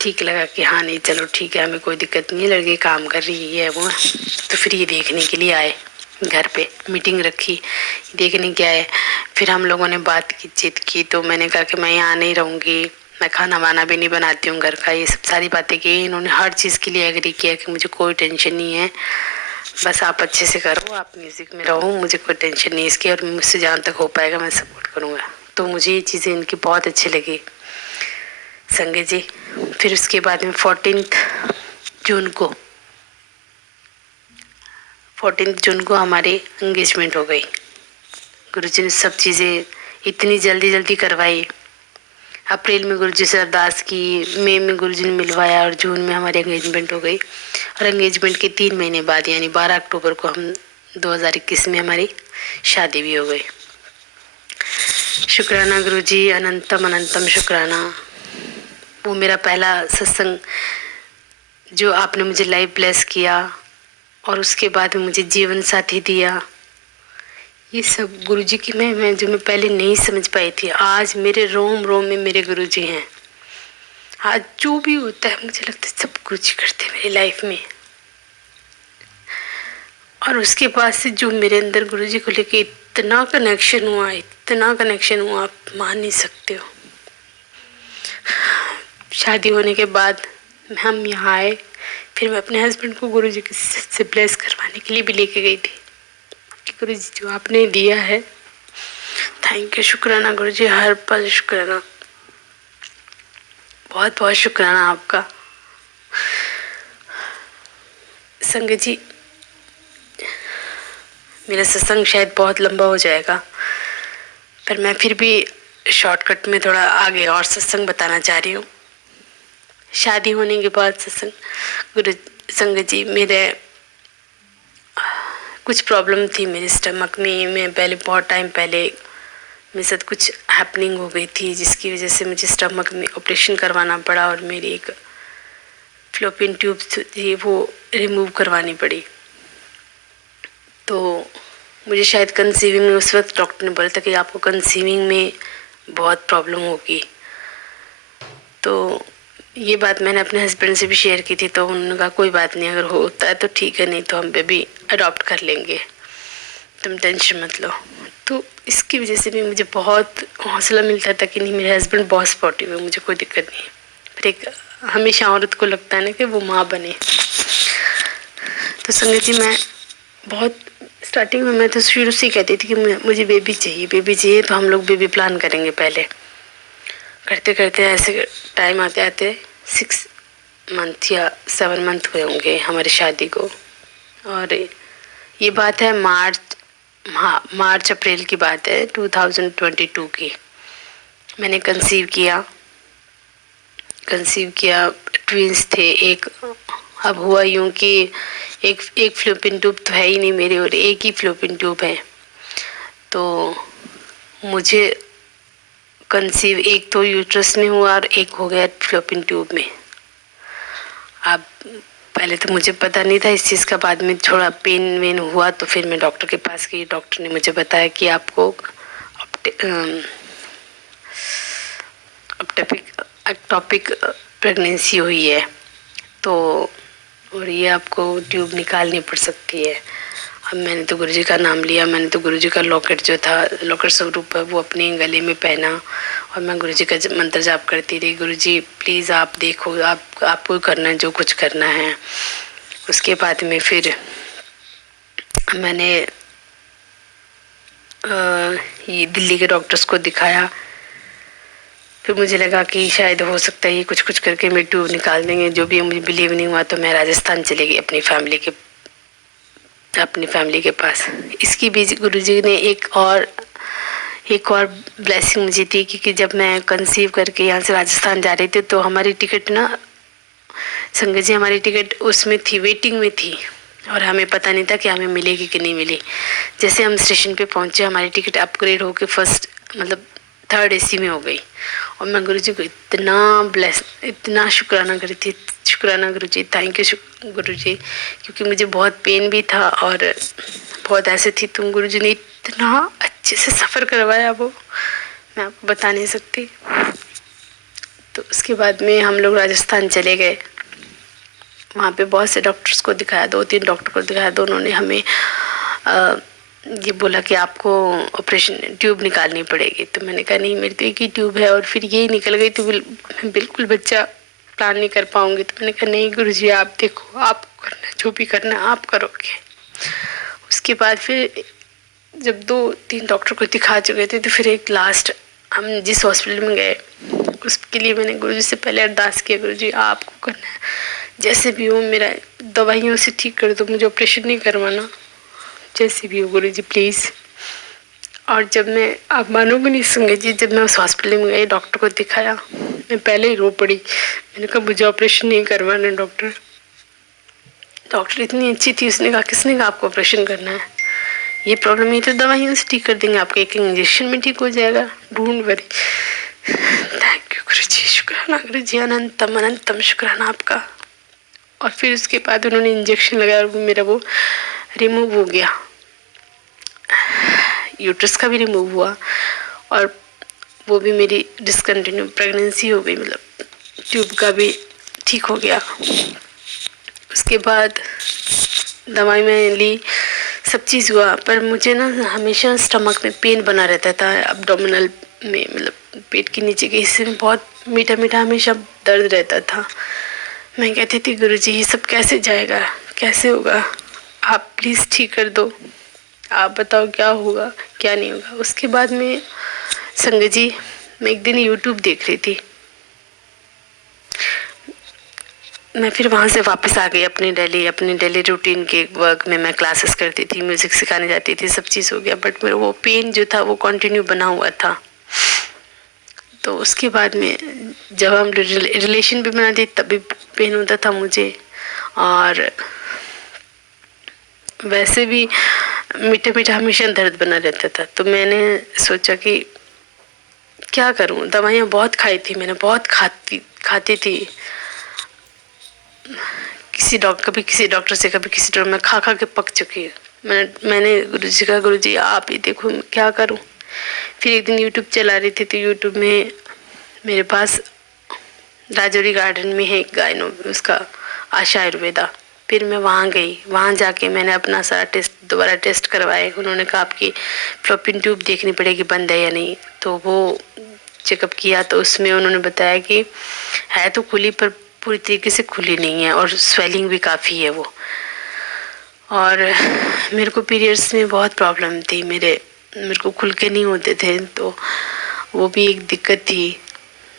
ठीक लगा कि हाँ नहीं चलो ठीक है, हमें कोई दिक्कत नहीं है, लड़की काम कर रही है वो। तो फिर ये देखने के लिए आए, घर पे मीटिंग रखी, देखने के आए। फिर हम लोगों ने बात की, चित की, तो मैंने कहा कि मैं यहाँ नहीं रहूँगी, मैं खाना वाना भी नहीं बनाती हूँ घर का, ये सब सारी बातें की। इन्होंने हर चीज़ के लिए एग्री किया कि मुझे कोई टेंशन नहीं है, बस आप अच्छे से करो, आप म्यूज़िक में रहो, मुझे कोई टेंशन नहीं इसकी, और मुझसे जहाँ तक हो पाएगा मैं सपोर्ट करूँगा। तो मुझे ये चीज़ें इनकी बहुत अच्छी लगी संगे जी। फिर उसके बाद में 14 जून को हमारी एंगेजमेंट हो गई। गुरुजी ने सब चीज़ें इतनी जल्दी जल्दी करवाई। अप्रैल में गुरुजी से अरदास की, मई में गुरुजी ने मिलवाया, और जून में हमारी एंगेजमेंट हो गई। और एंगेजमेंट के 3 महीने बाद यानी 12 अक्टूबर को हम 2021 में हमारी शादी भी हो गई। शुक्राना गुरुजी, अनंतम अनंतम शुक्राना। वो मेरा पहला सत्संग जो आपने मुझे लाइव ब्लेस किया, और उसके बाद में मुझे जीवन साथी दिया, ये सब गुरुजी की मैं जो मैं पहले नहीं समझ पाई थी, आज मेरे रोम रोम में मेरे गुरुजी हैं। आज जो भी होता है मुझे लगता है सब गुरुजी करते हैं मेरी लाइफ में। और उसके बाद से जो मेरे अंदर गुरुजी को लेके इतना कनेक्शन हुआ, आप मान नहीं सकते हो। शादी होने के बाद हम यहाँ आए, फिर मैं अपने हस्बैंड को गुरुजी से ब्लेस करवाने के लिए भी लेके गई थी कि गुरुजी जो आपने दिया है, थैंक यू, शुक्राना गुरुजी, हर पल शुक्राना, बहुत बहुत शुक्राना आपका। संगत जी, मेरा सत्संग शायद बहुत लंबा हो जाएगा, पर मैं फिर भी शॉर्टकट में थोड़ा आगे और सत्संग बताना चाह रही हूँ। शादी होने के बाद सत्संग, गुरु संगत जी, मेरे कुछ प्रॉब्लम थी मेरे स्टमक में। मैं पहले बहुत टाइम पहले मेरे साथ कुछ हैपनिंग हो गई थी, जिसकी वजह से मुझे स्टमक में ऑपरेशन करवाना पड़ा, और मेरी एक फ्लोपिन ट्यूब थी वो रिमूव करवानी पड़ी। तो मुझे शायद कंसीविंग में उस वक्त डॉक्टर ने बोला था कि आपको कंसीविंग में बहुत प्रॉब्लम होगी। तो ये बात मैंने अपने हस्बैंड से भी शेयर की थी, तो उन्होंने कहा कोई बात नहीं, अगर होता है तो ठीक है, नहीं तो हम बेबी अडॉप्ट कर लेंगे, तुम टेंशन मत लो। तो इसकी वजह से भी मुझे बहुत हौसला मिलता था कि नहीं, मेरे हस्बैंड बहुत सपोर्टिव है, मुझे कोई दिक्कत नहीं है। फिर एक हमेशा औरत को लगता है ना कि वो माँ बने। तो संगत जी, मैं बहुत स्टार्टिंग में मैं तो शुरू से ही कहती थी कि मुझे बेबी चाहिए, तो हम लोग बेबी प्लान करेंगे। पहले करते करते ऐसे टाइम आते आते 6 मंथ या 7 मंथ हुए होंगे हमारी शादी को। और ये बात है मार्च अप्रैल की बात है, 2022 की। मैंने कंसीव किया, ट्विंस थे। एक अब हुआ यूँ कि एक फ्लोपिन ट्यूब तो है ही नहीं मेरे, और एक ही फ्लोपिन ट्यूब है। तो मुझे कंसीव एक तो यूट्रस में हुआ और एक हो गया फ्लोपिन ट्यूब में। अब पहले तो मुझे पता नहीं था इस चीज़ का, बाद में थोड़ा पेन वेन हुआ तो फिर मैं डॉक्टर के पास गई। डॉक्टर ने मुझे बताया कि आपको एक्टोपिक प्रेगनेंसी हुई है, तो और ये आपको ट्यूब निकालनी पड़ सकती है। अब मैंने तो गुरुजी का नाम लिया, मैंने तो गुरुजी का लॉकेट जो था, लॉकेट स्वरूप है, वो अपने गले में पहना, और मैं गुरुजी का मंत्र जाप करती रही, गुरुजी प्लीज़ आप देखो, आपको करना है जो कुछ करना है। उसके बाद में फिर मैंने ये दिल्ली के डॉक्टर्स को दिखाया। फिर मुझे लगा कि शायद हो सकता है ये कुछ करके मेरी ट्यूब निकाल देंगे। जो भी मुझे बिलीव नहीं हुआ, तो मैं राजस्थान चली गई अपनी फैमिली के पास। इसकी भी गुरुजी ने एक और ब्लेसिंग मुझे थी, क्योंकि जब मैं कंसीव करके यहाँ से राजस्थान जा रही थी, तो हमारी टिकट ना संगत जी हमारी टिकट उसमें थी, वेटिंग में थी, और हमें पता नहीं था कि हमें मिलेगी कि नहीं मिली। जैसे हम स्टेशन पे पहुंचे, हमारी टिकट अपग्रेड होकर फर्स्ट मतलब 3rd AC में हो गई। और मैं गुरुजी को इतना शुक्राना करी थी, शुक्राना गुरुजी, थैंक यू गुरुजी, क्योंकि मुझे बहुत पेन भी था और बहुत ऐसे थी। तुम गुरुजी ने इतना अच्छे से सफ़र करवाया, वो मैं आपको बता नहीं सकती। तो उसके बाद में हम लोग राजस्थान चले गए। वहाँ पे बहुत से डॉक्टर्स को दिखाया, 2-3 डॉक्टर को दिखाया। दोनों ने हमें ये बोला कि आपको ऑपरेशन ट्यूब निकालनी पड़ेगी। तो मैंने कहा नहीं, मेरी तो एक ही ट्यूब है और फिर यही निकल गई तो बिल्कुल बच्चा प्लान नहीं कर पाऊंगी। तो मैंने कहा नहीं गुरुजी, आप देखो, आपको करना, जो भी करना आप करोगे। उसके बाद फिर जब 2-3 डॉक्टर को दिखा चुके थे तो फिर एक लास्ट हम जिस हॉस्पिटल में गए उसके लिए मैंने गुरुजी से पहले अरदास किया, गुरुजी आपको करना है, जैसे भी हो मेरा दवाइयों से ठीक कर दो, मुझे ऑपरेशन नहीं करवाना, जैसे भी हो गुरुजी प्लीज़। और जब मैं, आप मानोगे नहीं सुनगे जी, जब मैं उस हॉस्पिटल में गई, डॉक्टर को दिखाया, मैं पहले ही रो पड़ी। मैंने कहा मुझे ऑपरेशन नहीं करवाना डॉक्टर। डॉक्टर इतनी अच्छी थी, उसने कहा किसने कहा आपको ऑपरेशन करना है, ये प्रॉब्लम है तो दवाइयों से ठीक कर देंगे, आपके एक इंजेक्शन में ठीक हो जाएगा, डोंट वरी। थैंक यू गुरुजी, शुक्राना गुरुजी, अनंतम अनंतम शुक्राना आपका। और फिर उसके बाद उन्होंने इंजेक्शन लगाया और मेरा वो रिमूव हो गया, यूट्रस का भी रिमूव हुआ और वो भी मेरी डिसकंटिन्यू प्रेगनेंसी हो गई, मतलब ट्यूब का भी ठीक हो गया। उसके बाद दवाई मैं ली, सब चीज़ हुआ, पर मुझे ना हमेशा स्टमक में पेन बना रहता था, एब्डोमिनल में, मतलब पेट के नीचे के हिस्से में बहुत मीठा मीठा हमेशा दर्द रहता था। मैं कहती थी गुरुजी ये सब कैसे जाएगा, कैसे होगा, आप प्लीज़ ठीक कर दो, आप बताओ क्या होगा क्या नहीं होगा। उसके बाद में संगत जी, मैं एक दिन यूट्यूब देख रही थी, मैं फिर वहाँ से वापस आ गई अपनी डेली रूटीन के वर्क में। मैं क्लासेस करती थी, म्यूज़िक सिखाने जाती थी, सब चीज़ हो गया, बट मेरा वो पेन जो था वो कंटिन्यू बना हुआ था। तो उसके बाद में जब हम रिलेशन भी बनाते तब भी पेन होता था मुझे, और वैसे भी मीठा मीठा हमेशा दर्द बना रहता था। तो मैंने सोचा कि क्या करूं, दवाइयाँ बहुत खाई थी मैंने, बहुत खाती थी, कभी किसी डॉक्टर से, कभी किसी डॉक्टर में खा के पक चुकी है। मैंने गुरुजी कहा गुरुजी आप ही देखो क्या करूं। फिर एक दिन यूट्यूब चला रही थी तो यूट्यूब में मेरे पास राजौरी गार्डन में है एक गायनो, उसका आशा आयुर्वेदा। फिर मैं वहाँ गई, वहाँ जाके मैंने अपना सारा दोबारा टेस्ट करवाए। उन्होंने कहा आपकी फ्लोपिन ट्यूब देखनी पड़ेगी बंद है या नहीं। तो वो चेकअप किया तो उसमें उन्होंने बताया कि है तो खुली पर पूरी तरीके से खुली नहीं है और स्वेलिंग भी काफ़ी है वो। और मेरे को पीरियड्स में बहुत प्रॉब्लम थी, मेरे को खुल के नहीं होते थे, तो वो भी एक दिक्कत थी,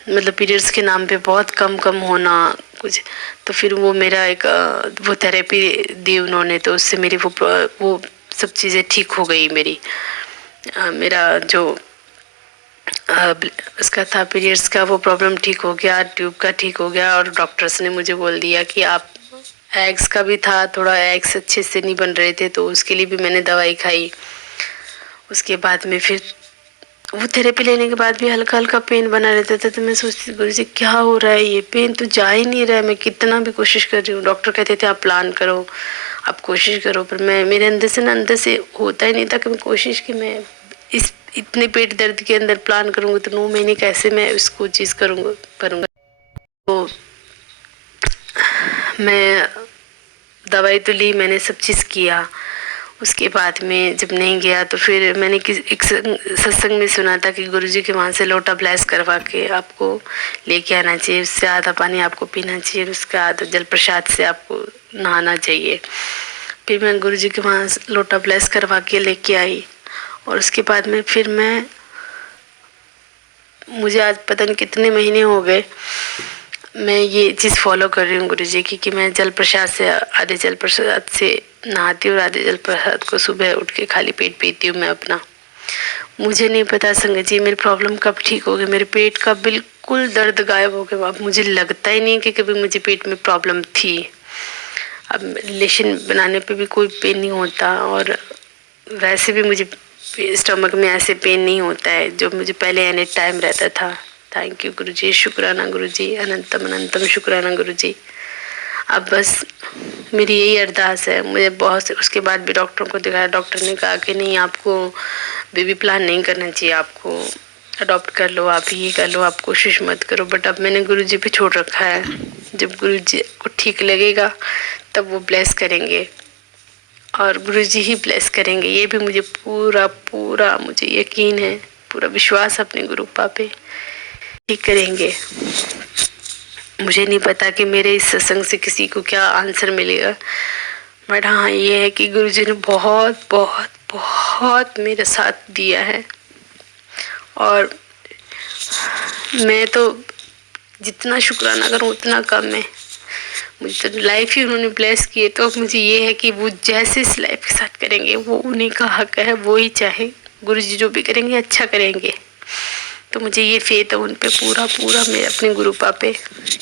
मतलब पीरियड्स के नाम पे बहुत कम होना कुछ। तो फिर वो मेरा एक वो थेरेपी दी उन्होंने, तो उससे मेरी वो सब चीज़ें ठीक हो गई मेरी। मेरा जो उसका था पीरियड्स का वो प्रॉब्लम ठीक हो गया, ट्यूब का ठीक हो गया, और डॉक्टर्स ने मुझे बोल दिया कि आप एग्स का भी था, थोड़ा एग्स अच्छे से नहीं बन रहे थे, तो उसके लिए भी मैंने दवाई खाई। उसके बाद में फिर वो थेरेपी लेने के बाद भी हल्का हल्का पेन बना रहता था। तो मैं सोचती गुरुजी क्या हो रहा है, ये पेन तो जा ही नहीं रहा है, मैं कितना भी कोशिश कर रही हूँ। डॉक्टर कहते थे आप प्लान करो, आप कोशिश करो, पर मैं मेरे अंदर से होता ही नहीं था कि मैं कोशिश कि मैं इस इतने पेट दर्द के अंदर प्लान करूँगी तो 9 महीने कैसे मैं इसको चीज़ करूँगा। तो मैं दवाई तो ली, मैंने सब चीज़ किया। उसके बाद में जब नहीं गया तो फिर मैंने एक सत्संग में सुना था कि गुरुजी के वहाँ से लोटा ब्लेस करवा के आपको लेके आना चाहिए, उससे आधा पानी आपको पीना चाहिए, उसके आधा जल प्रसाद से आपको नहाना चाहिए। फिर मैं गुरुजी के वहाँ लोटा ब्लेस करवा के लेके आई, और उसके बाद में फिर मुझे आज पता नहीं कितने महीने हो गए मैं ये चीज़ फॉलो कर रही हूँ गुरुजी की, कि मैं जल प्रसाद से, आधे जल प्रसाद से नहाती हूँ और आधे जल प्रसाद को सुबह उठ के खाली पेट पीती हूँ मैं अपना। मुझे नहीं पता संगत जी मेरी प्रॉब्लम कब ठीक होगी। मेरे पेट का बिल्कुल दर्द गायब हो गया। अब मुझे लगता ही नहीं कि कभी मुझे पेट में प्रॉब्लम थी। अब रिलेशन बनाने पे भी कोई पेन नहीं होता, और वैसे भी मुझे स्टमक में ऐसे पेन नहीं होता है जो मुझे पहले एनी टाइम रहता था। थैंक यू गुरुजी, शुक्राना गुरुजी, अनंतम अनंतम शुक्राना गुरुजी। अब बस मेरी यही अरदास है। मुझे बहुत से उसके बाद भी डॉक्टरों को दिखाया, डॉक्टर ने कहा कि नहीं आपको बेबी प्लान नहीं करना चाहिए, आपको अडॉप्ट कर लो, आप ये कर लो, आप कोशिश मत करो। बट अब मैंने गुरुजी पे छोड़ रखा है। जब गुरुजी को ठीक लगेगा तब वो ब्लेस करेंगे, और गुरुजी ही ब्लेस करेंगे। ये भी मुझे पूरा पूरा मुझे यकीन है, पूरा विश्वास अपने गुरुपा पे, ठीक करेंगे। मुझे नहीं पता कि मेरे इस सत्संग से किसी को क्या आंसर मिलेगा, बट हाँ ये है कि गुरुजी ने बहुत बहुत बहुत मेरा साथ दिया है, और मैं तो जितना शुक्राना करूँ उतना कम है। मुझे तो लाइफ ही उन्होंने ब्लेस की है, तो अब मुझे ये है कि वो जैसे इस लाइफ के साथ करेंगे वो उन्हीं का हक है, वो ही चाहे। गुरुजी जो भी करेंगे अच्छा करेंगे। तो मुझे ये फेथ है उन पे पूरा पूरा, मेरे अपने गुरुपा पे,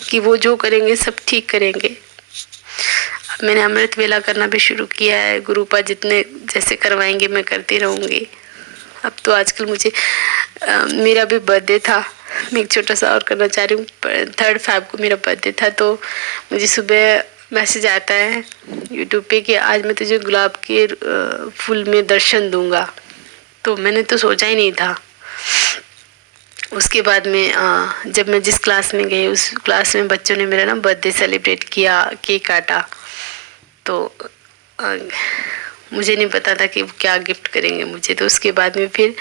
कि वो जो करेंगे सब ठीक करेंगे। अब मैंने अमृत वेला करना भी शुरू किया है। गुरुपा जितने जैसे करवाएंगे मैं करती रहूँगी। अब तो आजकल मुझे मेरा भी बर्थडे था, मैं एक छोटा सा और करना चाह रही हूँ। 3 फ़रवरी को मेरा बर्थडे था, तो मुझे सुबह मैसेज आता है यूट्यूब पे कि आज मैं तुझे गुलाब के फूल में दर्शन दूंगा। तो मैंने तो सोचा ही नहीं था। उसके बाद में जब मैं जिस क्लास में गई उस क्लास में बच्चों ने मेरा ना बर्थडे सेलिब्रेट किया, केक काटा। तो मुझे नहीं पता था कि वो क्या गिफ्ट करेंगे मुझे। तो उसके बाद में फिर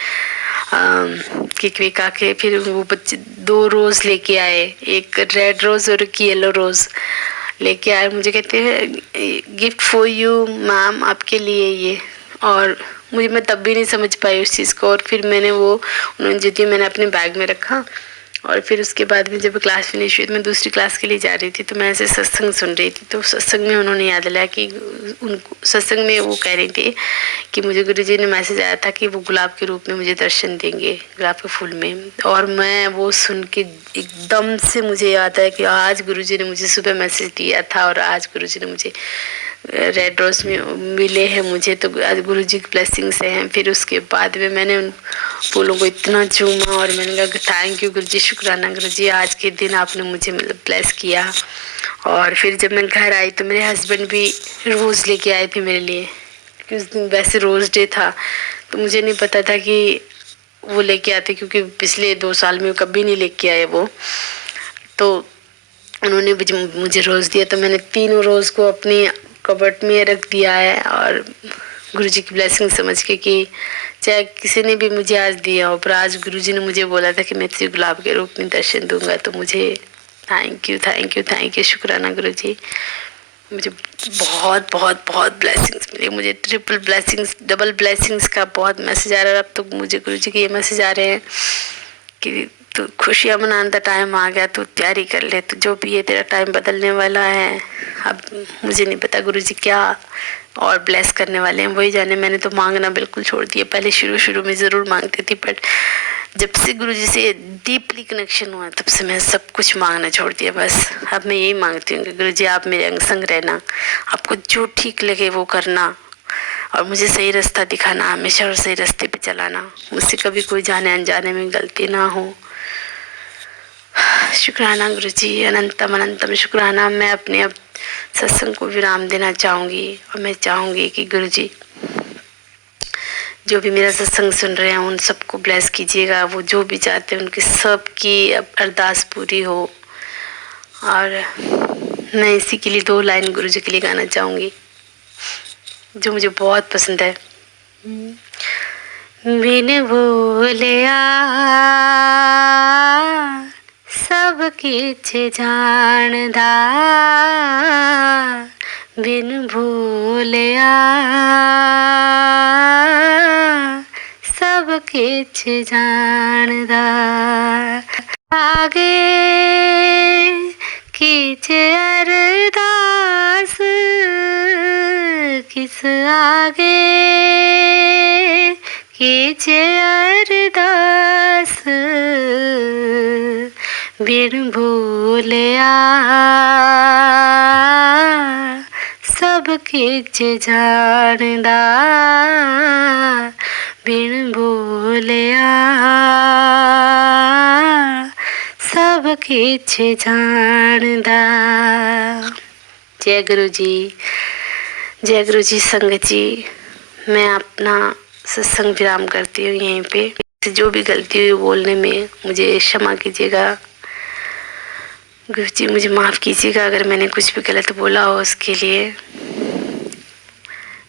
केक वेक आके फिर वो बच्चे 2 रोज़ लेके आए, एक रेड रोज़ और एक येलो रोज़ लेके आए। मुझे कहते हैं गिफ्ट फॉर यू मैम, आपके लिए ये। और मुझे मैं तब भी नहीं समझ पाई उस चीज़ को, और फिर मैंने वो उन्होंने जो दिया मैंने अपने बैग में रखा। और फिर उसके बाद में जब क्लास फिनिश हुई तो मैं दूसरी क्लास के लिए जा रही थी, तो मैं ऐसे सत्संग सुन रही थी। तो सत्संग में उन्होंने याद दिलाया कि उनको सत्संग में वो कह रही थी कि मुझे गुरुजी ने मैसेज आया था कि वो गुलाब के रूप में मुझे दर्शन देंगे, गुलाब के फूल में। और मैं वो सुन के एकदम से मुझे याद है कि आज गुरुजी ने मुझे सुबह मैसेज दिया था, और आज गुरुजी ने मुझे रेड रोज में मिले हैं मुझे। तो आज गुरुजी की ब्लेसिंग से हैं। फिर उसके बाद में मैंने उन फूलों को इतना चूमा, और मैंने कहा थैंक यू गुरुजी, शुक्राना गुरुजी, आज के दिन आपने मुझे मतलब ब्लेस किया। और फिर जब मैं घर आई तो मेरे हस्बैंड भी रोज़ लेके आए थे मेरे लिए, क्योंकि उस दिन वैसे रोज़ डे था। तो मुझे नहीं पता था कि वो लेके आते, क्योंकि पिछले 2 साल में कभी नहीं लेके आए वो। तो उन्होंने मुझे रोज़ दिया, तो मैंने 3 रोज़ को अपनी कबर्ट में रख दिया है। और गुरुजी की ब्लेसिंग समझ के कि चाहे किसी ने भी मुझे आज दिया हो, पर आज गुरुजी ने मुझे बोला था कि मैं तुझे गुलाब के रूप में दर्शन दूंगा। तो मुझे thank you thank you thank you, शुक्राना गुरुजी। मुझे बहुत बहुत बहुत ब्लेसिंग्स मिले, मुझे ट्रिपल ब्लेसिंग्स, डबल ब्लेसिंग्स का बहुत मैसेज आ रहा है। अब तो मुझे गुरुजी के ये मैसेज आ रहे हैं कि तो खुशियाँ मनाने का टाइम आ गया, तो तैयारी कर ले, तो जो भी है तेरा टाइम बदलने वाला है। अब मुझे नहीं पता गुरुजी क्या और ब्लेस करने वाले हैं, वही जाने। मैंने तो मांगना बिल्कुल छोड़ दिया। पहले शुरू में ज़रूर मांगती थी, बट जब से गुरुजी से डीपली कनेक्शन हुआ तब से मैं सब कुछ मांगना छोड़ दिया। बस अब मैं यही मांगती हूँ कि गुरुजी आप मेरे अंग संग रहना, आपको जो ठीक लगे वो करना, और मुझे सही रास्ता दिखाना हमेशा, और सही रास्ते पे चलाना। मुझसे कभी कोई जाने अनजाने में गलती ना हो। शुक्राना गुरुजी, अनंतम अनंतम शुक्राना। मैं अपने अब सत्संग को विराम देना चाहूँगी, और मैं चाहूँगी कि गुरुजी जो भी मेरा सत्संग सुन रहे हैं उन सबको ब्लेस कीजिएगा। वो जो भी चाहते हैं उनकी सबकी अरदास पूरी हो। और मैं इसी के लिए 2 लाइन गुरुजी के लिए गाना चाहूँगी जो मुझे बहुत पसंद है। बिन बोलिया सब किछ जानदा, बिन भूलिया सब किछ जानदा, आगे किछ अरदास किस आगे कीजे अरदास बिन भूलिया सब किछ जानदा बिन भूलिया सब किछ जानदा। जय गुरु जी संगत जी। मैं अपना सत्संग विराम करती हूँ यहीं पे। जो भी गलती हुई बोलने में मुझे क्षमा कीजिएगा। गुरु जी मुझे माफ़ कीजिएगा अगर मैंने कुछ भी गलत बोला हो, उसके लिए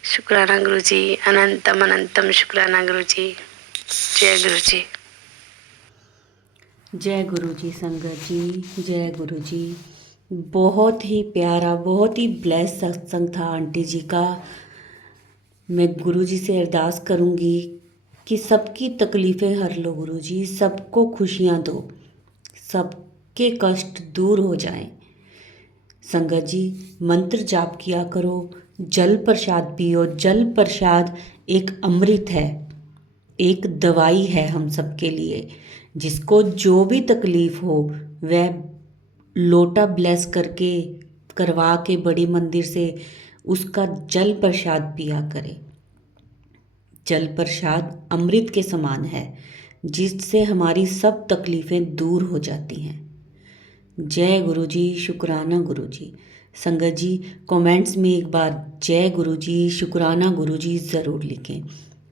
शुक्राना गुरु जी, अनंतम अनंतम शुक्राना गुरु जी। जय गुरु जी। जय गुरु जी संगत जी, जय गुरु जी। बहुत ही प्यारा, बहुत ही ब्लेस सत्संग था आंटी जी का। मैं गुरु जी से अरदास करूँगी कि सबकी तकलीफ़ें हर लो गुरु जी, सबको खुशियाँ दो, सबके कष्ट दूर हो जाएं। संगत जी मंत्र जाप किया करो, जल प्रसाद पियो। जल प्रसाद एक अमृत है, एक दवाई है हम सबके लिए। जिसको जो भी तकलीफ़ हो वह लोटा ब्लेस करके करवा के बड़ी मंदिर से उसका जल प्रसाद पिया करे। जल प्रसाद अमृत के समान है, जिससे हमारी सब तकलीफ़ें दूर हो जाती हैं। जय गुरु जी, शुक्राना गुरु जी। संगत जी कमेंट्स में एक बार जय गुरु जी, शुक्राना गुरु जी ज़रूर लिखें।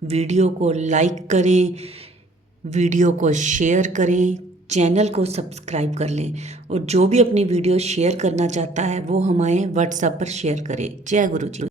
वीडियो को लाइक करें, वीडियो को शेयर करें, चैनल को सब्सक्राइब कर लें और जो भी अपनी वीडियो शेयर करना चाहता है वो हमारे व्हाट्सएप पर शेयर करें। जय गुरु जी।